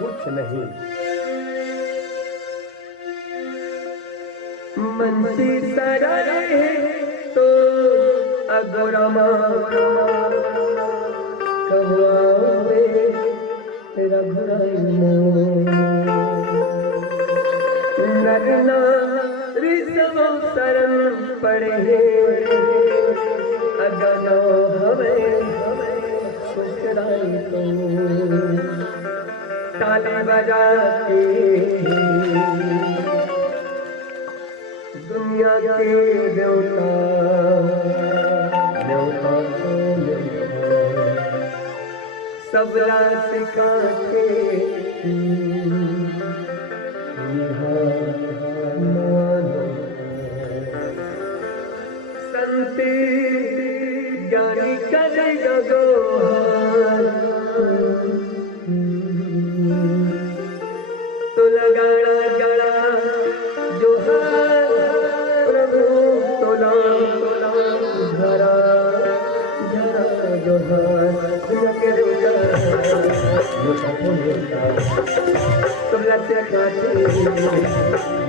कुछ नहीं। मन से सारा है तो अगोरमा कवावे तेरा भराइना नरना रिसवो शरण पड़े अगनो हमें सुखराई को ताली बजा के दुनिया के देवता सबला सिखा के संते ज्ञानी करे गो तो लगाना गड़ा जो प्रभु तोला धरा धरा जो तुमला से खाते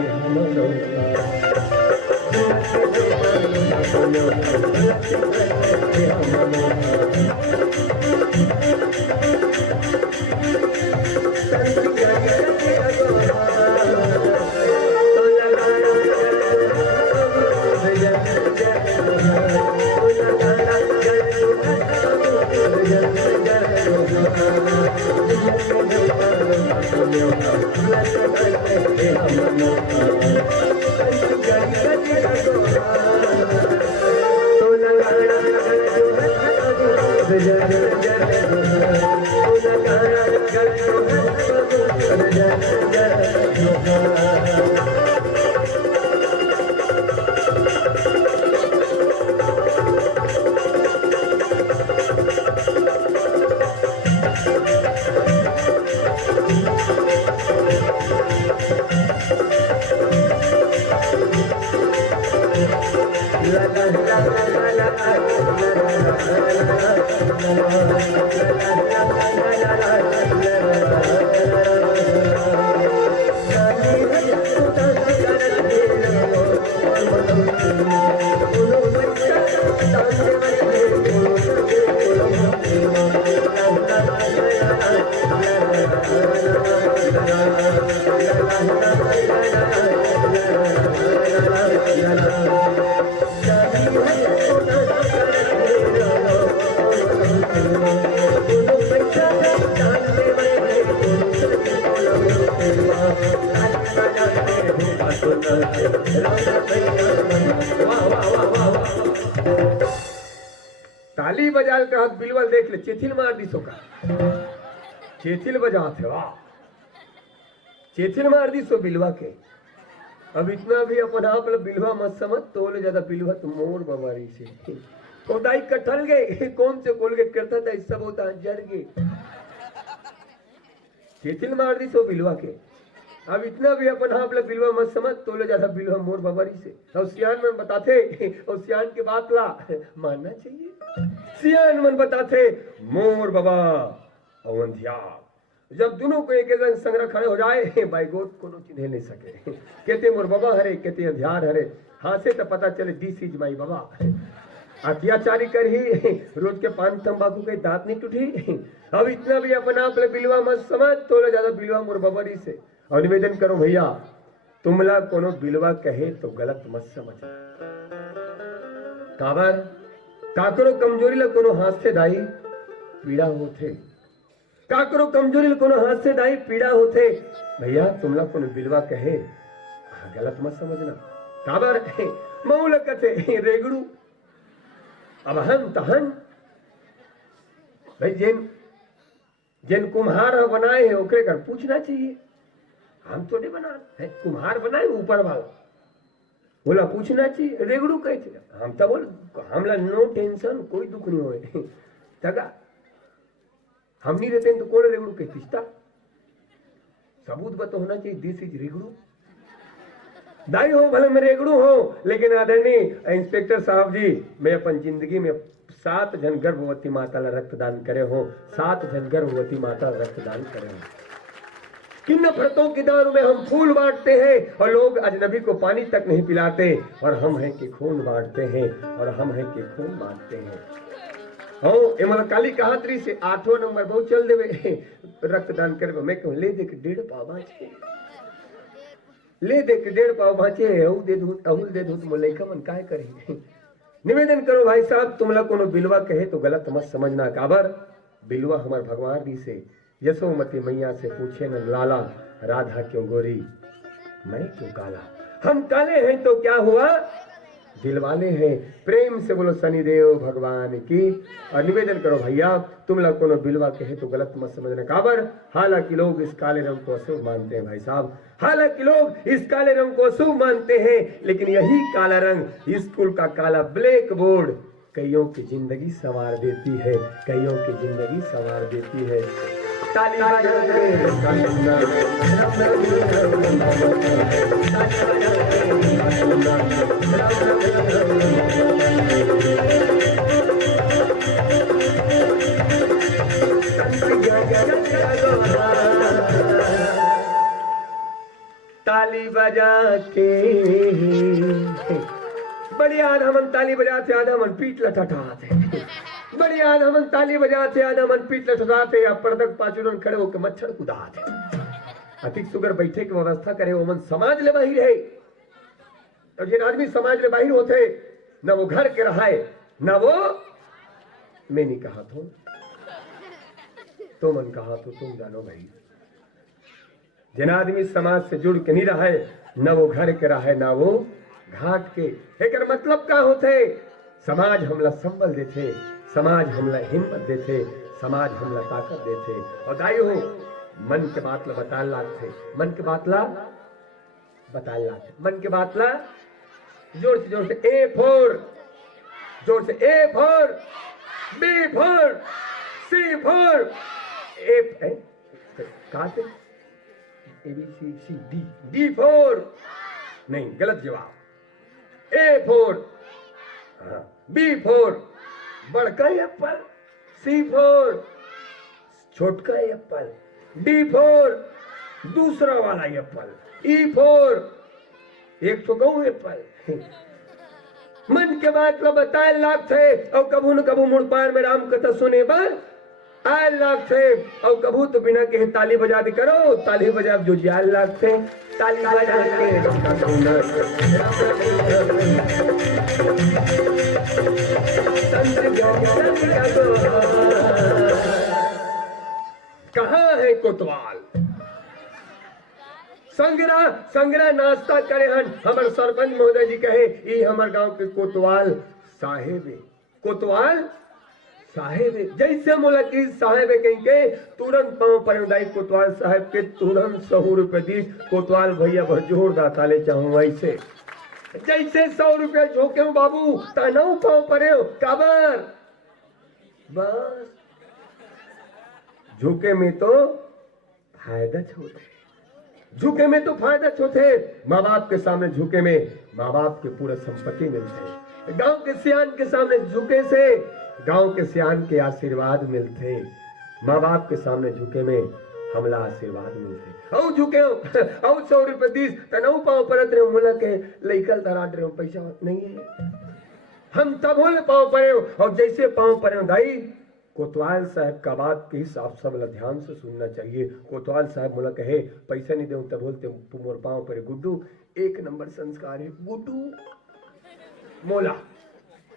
ताली बजाल का हाथ बिलवल देख ले चेथिल मार दी सोका चेथिल बजा थे वाह चेथिल मार दी सो बिलवा के अब इतना भी अपन आप बिलवा मत समझ तो ले ज्यादा बिलवा तुम मोर बवारी से तो दाई कटल गए कौन से कोलगेट करता था इस सब होता जर गए चेथिल मार दी सो बिलवा के अब इतना भी अपन हाँ बिलवा मत समझ तो ले ज्यादा बिलवा मोर बवारी से और सियान मन बताते और सियान के बात ला मानना चाहिए सियान मन बताते मोर बाबा अवंधिया जब दोनों को एक जन संग्रह खड़े हो जाए बाई गोद को चिन्ह नहीं सके कहते मोर बाबा हरे कहते अंधियार हरे हाँ से तो पता चले दिस इज माई बाबा अत्याचारी कर ही रोज के पान तंबाकू के दांत नहीं टूटी अब इतना भी अपना आप बिलवा मत समझ तो ज्यादा बिलवा मोर बबरी से और निवेदन करो भैया तुमला कोनो बिलवा कहे तो गलत मत समझ काबर काकरो कमजोरी ला कोनो हाथ से दाई पीड़ा होते काकरो कमजोरी ला कोनो हाथ से दाई पीड़ा होते भैया तुमला कोनो बिलवा कहे गलत मत समझना काबर मऊला कथे रेगड़ू अब हम तहन भाई जिन जिन कुम्हार बनाए हैं ओकरे कर पूछना चाहिए हम तो नहीं बना है कुम्हार बनाए ऊपर वाला बोला पूछना चाहिए रेगड़ू कहते हम तो बोल हमला नो टेंशन कोई दुख नहीं होए तगा हम नहीं रहते तो कौन रेगड़ू कहती सबूत बता होना चाहिए दिस इज रेगड़ू दाई हो भले मैं रेगड़ू हो लेकिन आदरणीय इंस्पेक्टर साहब जी मैं अपन जिंदगी में 7 जन गर्भवती माता ला रक्तदान करे हो 7 जन गर्भवती माता रक्तदान करे हो कि नफरतों की दारू में हम फूल बांटते हैं और लोग अजनबी को पानी तक नहीं पिलाते, और हम हैं कि खून बांटते हैं, और हम हैं कि खून बांटते हैं। हो एमल काली कहातरी से 8वां नंबर बहुत चल देवे रक्तदान करबे। मैं कहूं ले दे के 1.5 पाव बाँचे, ले दे के 1.5 पाव बाँचे, अहुल दे दूं तो लइका मन काय करी। निवेदन करो भाई साहब, तुमला कोनो बिलवा कहे तो गलत मत समझना। काबर बिलवा हमार भगवान जी से यशोमती मैया से पूछे न लाला, राधा क्यों गोरी मैं क्यों काला। हम काले हैं तो क्या हुआ, दिल वाले हैं। प्रेम से बोलो शनिदेव भगवान की। और निवेदन करो भैया, तुम लोग कोनो बिलवा कहे तो गलत मत समझना। काबर हालांकि लोग इस काले रंग को अशुभ मानते हैं भाई साहब, हालांकि लोग इस काले रंग को अशुभ मानते हैं, लेकिन यही काला रंग, स्कूल का काला ब्लैक बोर्ड कईयों की जिंदगी संवार देती है, कईयों की जिंदगी संवार देती है। ताली बजा के बढ़िया हम ताली बजाते आधा मन पीठ लटटाते, बढ़िया हम ताली बजाते आधा मन पीठ लटटाते, या पर्दक पाचुरन खड़े होकर मच्छर कुदाते। अतिक सुगर बैठे की व्यवस्था करे वो मन समाज ले बाहिर है। और जिन आदमी समाज ले बाहिर होते न वो घर के रहा है न वो, मैं नहीं कहा तो मन कहा तो तुम जानो भाई। जिन आदमी समाज से जुड़ के नहीं रहा है, न वो घर के रहा है न वो घाट के। एक मतलब का होते, समाज हमला संबल देते, समाज हमला हिम्मत देते, समाज हमला ताकत देते। और दाई हो मन के बात ला बता लाते, मन के बात ला बता लाते, मन के बात ला जोर से ए फोर, जोर से A for, B for, C for, A काटे A B C C D, D for नहीं गलत जवाब, ए फोर, बी फोर बड़का एप्पल, सी फोर छोटका एप्पल, डी फोर दूसरा वाला एप्पल, ई फोर एक तो गऊ एप्पल। मन के बात ला बताए लाख थे और कभू न कभू मुड़ पार में राम कथा सुने बार आए लाख थे, और कभू तो बिना कहे ताली बजा दे करो, ताली बजा जो जाए लाख थे, ताली बजा के कहाँ है कोतवाल। संग्रह नाश्ता करे हन, हमारे सरपंच महोदय जी कहे ये हमारे गांव के कोतवाल साहेब, कोतवाल साहेब जैसे मोला की साहेब कहीं के तुरंत पांव पर दाई कोतवाल साहेब के तुरंत 100 रुपए दी। कोतवाल भैया बहुत जोरदार ताले चाहूँ ऐसे जैसे 100 रुपया झोंके हो बाबू तनाऊ पांव परे हो काबर बस झुके में तो फायदा छोटे, झुके में तो फायदा छोटे। माँ बाप के सामने झुके में माँ बाप के पूरा संपत्ति मिलते है। गांव के सियान के सामने झुके से गांव के सियान के आशीर्वाद मिलते, माँ बाप के सामने झुके में हमला आशीर्वाद मिलते। औ झुके हो औ 100 रुपए दीस तनऊ पाँव परत रहे मुला के लइकल दराट रहे पैसा नहीं है, हम तब होले पाँव परे हो। और जैसे पाँव परे हो दाई कोतवाल साहब का बात के हिसाब सब ध्यान से सुनना चाहिए। कोतवाल साहब मुला कहे पैसा नहीं दे तब बोलते तुम और पाँव परे गुड्डू 1 नंबर संस्कार है गुड्डू, मोला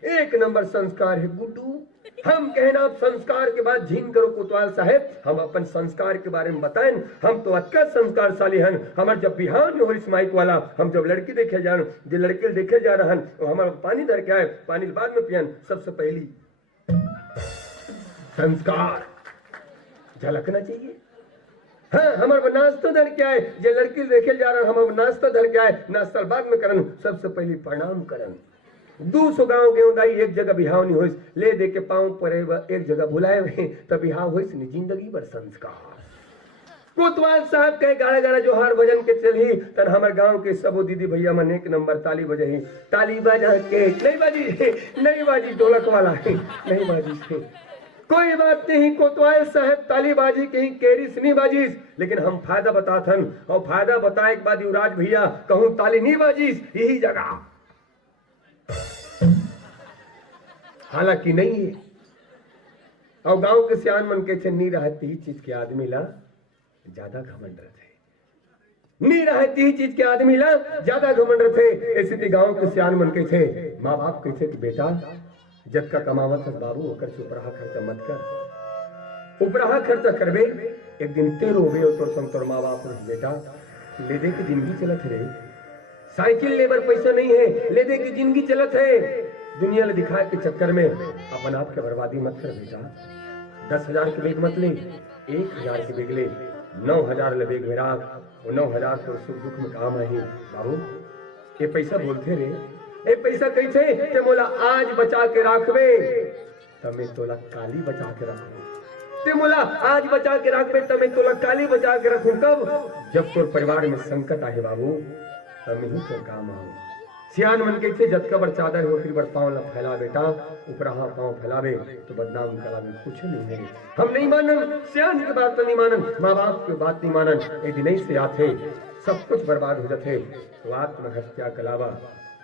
1 नंबर संस्कार है गुड्डू। हम कहना आप संस्कार के बाद झीन करो कोतवाल साहब, हम अपन संस्कार के बारे में बताएं। हम तो अतका संस्कारशाली हन। हमारे जब बिहान में हो इस माइक वाला हम जब लड़की देखे जा जो लड़के देखे जा रहा तो हमारा पानी धर के आए, पानी बाद में पियन। सबसे पहली संस्कार झलकना चाहिए। हाँ हमारे नाश्ता धर के आए जो लड़की देखे जा रहा हम नाश्ता धर के आए, नाश्ता बाद में करन सबसे पहले प्रणाम करन। 200 गांव के उदाई एक जगह बिहाव नहीं होइस ले दे के पाँव परे एक जगह बुलाए हुए तब बिहाव होइस नहीं जिंदगी भर संस्कार। कोतवाल साहब कहे गाड़ा गाड़ा जो हर भजन के चली तन हमारे गांव के सबो दीदी भैया मन 1 नंबर ताली बजाही, ताली बजा के नहीं बाजी ढोलक वाला नहीं बाजी कोई बात नहीं कोतवाल साहब तालीबाजी कहीं केरिस नहीं बाजीस, लेकिन हम फायदा बताथन और फायदा बताए के बाद युवराज भैया कहूं ताली नहीं बाजीस यही जगह। हालांकि नहीं है और गांव के सियान मन के नहीं रहती ही चीज के आदमी ला ज्यादा घमंड रहते, नहीं रहती ही चीज के आदमी ला ज्यादा घमंड रहते। ऐसे गांव के सियान मन के थे माँ बाप कहते कि बेटा जब का कमावत है बाबू होकर से उपराहा खर्चा मत कर, उपराहा खर्चा करबे एक दिन तेरो हो तो संग तोर माँ बाप बेटा ले दे की जिंदगी चलत है, साइकिल लेबर पैसा नहीं है ले दे की जिंदगी चलत है, दुनिया ले दिखाए के चक्कर में अपन आप के बर्बादी मत कर बेटा। 10,000 के बेग मत ले, 1,000 के बेग ले, 9,000 ले बेग मेरा, वो 9,000 तो सुख दुख में काम आई बाबू। ये पैसा बोलते रे ए पैसा कैसे ते मोला आज बचा के राखबे तमे तोला काली बचा के रखो, ते मोला आज बचा के राखबे तमे तोला काली बचा के रखूं कब जब तोर परिवार में संकट आए बाबू तब ही तो काम आओ। सियान मन के थे जत कबर चादर हो फिर बड़ पाँव ला फैला बेटा, ऊपरहा पाँव फैलावे तो बदनाम करावे कुछ नहीं है। हम नहीं मानन सियान की बात तो नहीं मानन, माँ बाप की बात नहीं मानन, एक दिन से आते सब कुछ बर्बाद हो जाते तो आत्महत्या कलावा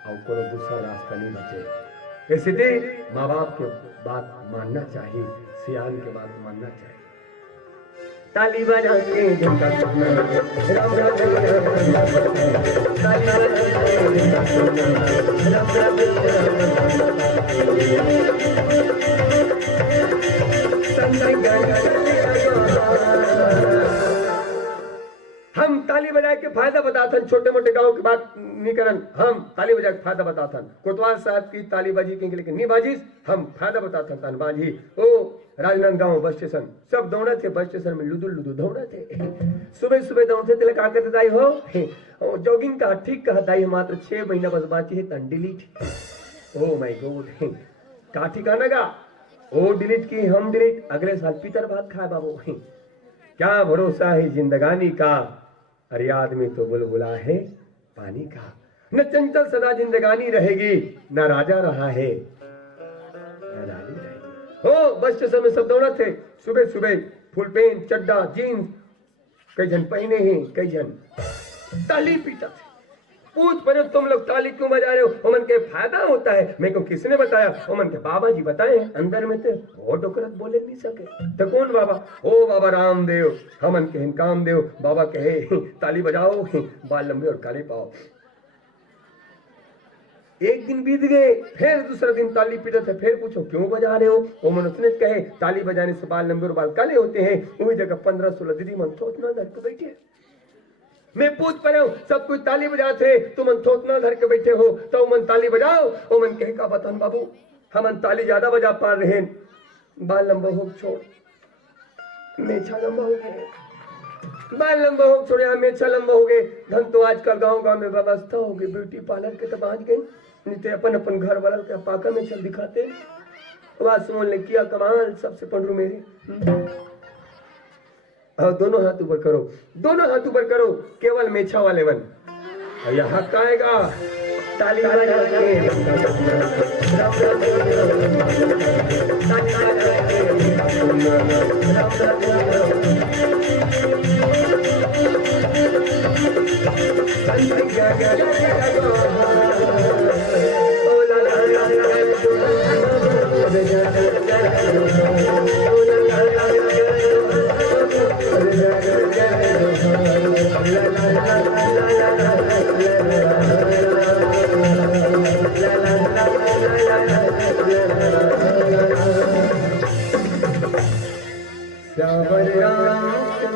और कोनो दूसरा रास्ता नहीं बचे। इसलिए माँ बाप की बात मानना चाहिए, सियान की बात मानना चाहिए। ताली बजा के झंडा राम राम ताली हम ताली बजा के फायदा बताथन, छोटे मोटे गांव की बात नहीं करन, हम ताली बजा के फायदा बताथन। कोतवाल साहब की ताली बाजी के लेकिन नहीं बाजीस, हम फायदा बताथन तन बाजी। ओ राजनांदगांव बस स्टेशन सब दौड़ा थे, बस स्टेशन में लुदु लुदु दौड़ा थे, सुबह सुबह दौड़ते थे। का कहते दाई हो जॉगिंग का ठीक कहा दाई मात्र 6 महीना बस बाकी है तन डिलीट। ओ माय गॉड का ठिकाना का ओ डिलीट की हम डिलीट, अगले साल पितर भात खाए बाबू। क्या भरोसा है जिंदगानी का, अरे आदमी तो बुलबुला है पानी का, न चंचल सदा जिंदगानी रहेगी, न राजा रहा है न रानी रहेगी। हो बस स्टेशन में सब दौड़ा थे, सुबह सुबह फुल पेंट चड्डा जीन्स कई जन पहने हैं, कई जन ताली पीटा थे। पूछ पर तुम लोग ताली क्यों बजा रहे हो, ओमन के फायदा होता है। मेरे को किसने बताया, ओमन के बाबा जी बताए अंदर में थे, वो डोकरत बोले नहीं सके तो कौन बाबा, ओ बाबा रामदेव, हमन के कामदेव बाबा कहे ताली बजाओ बाल लंबे और काले पाओ। एक दिन बीत गए, फिर दूसरा दिन ताली पीटे थे, फिर पूछो क्यों बजा रहे हो, ओमन उसने कहे ताली बजाने से बाल लंबे और बाल काले होते हैं। वही जगह 15-16 दीदी मन सोचना धर के बैठे। मैं पूछ पा रहा हूँ सब कुछ ताली बजाते, तुम मन थोतना धर के बैठे हो तो मन ताली बजाओ। ओ मन कहे का बतान बाबू, हम ताली ज्यादा बजा पा रहे हैं, बाल लंबा हो छोड़, मेछा लंबा हो गए, बाल लंबा हो छोड़े, मेछा लंबा हो गए। धन तो आजकल गाँव गाँव में व्यवस्था हो गई, ब्यूटी पार्लर के तो पहुंच गए, नहीं अपन अपन घर वाला के पाका में चल दिखाते। आवाज सुन ले किया कमाल, सबसे पंडरू मेरे। और दोनों हाथ ऊपर करो, दोनों हाथ ऊपर करो, केवल मेछा वाले मन यहाँ आएगा। ताली बजा के श्यावर राम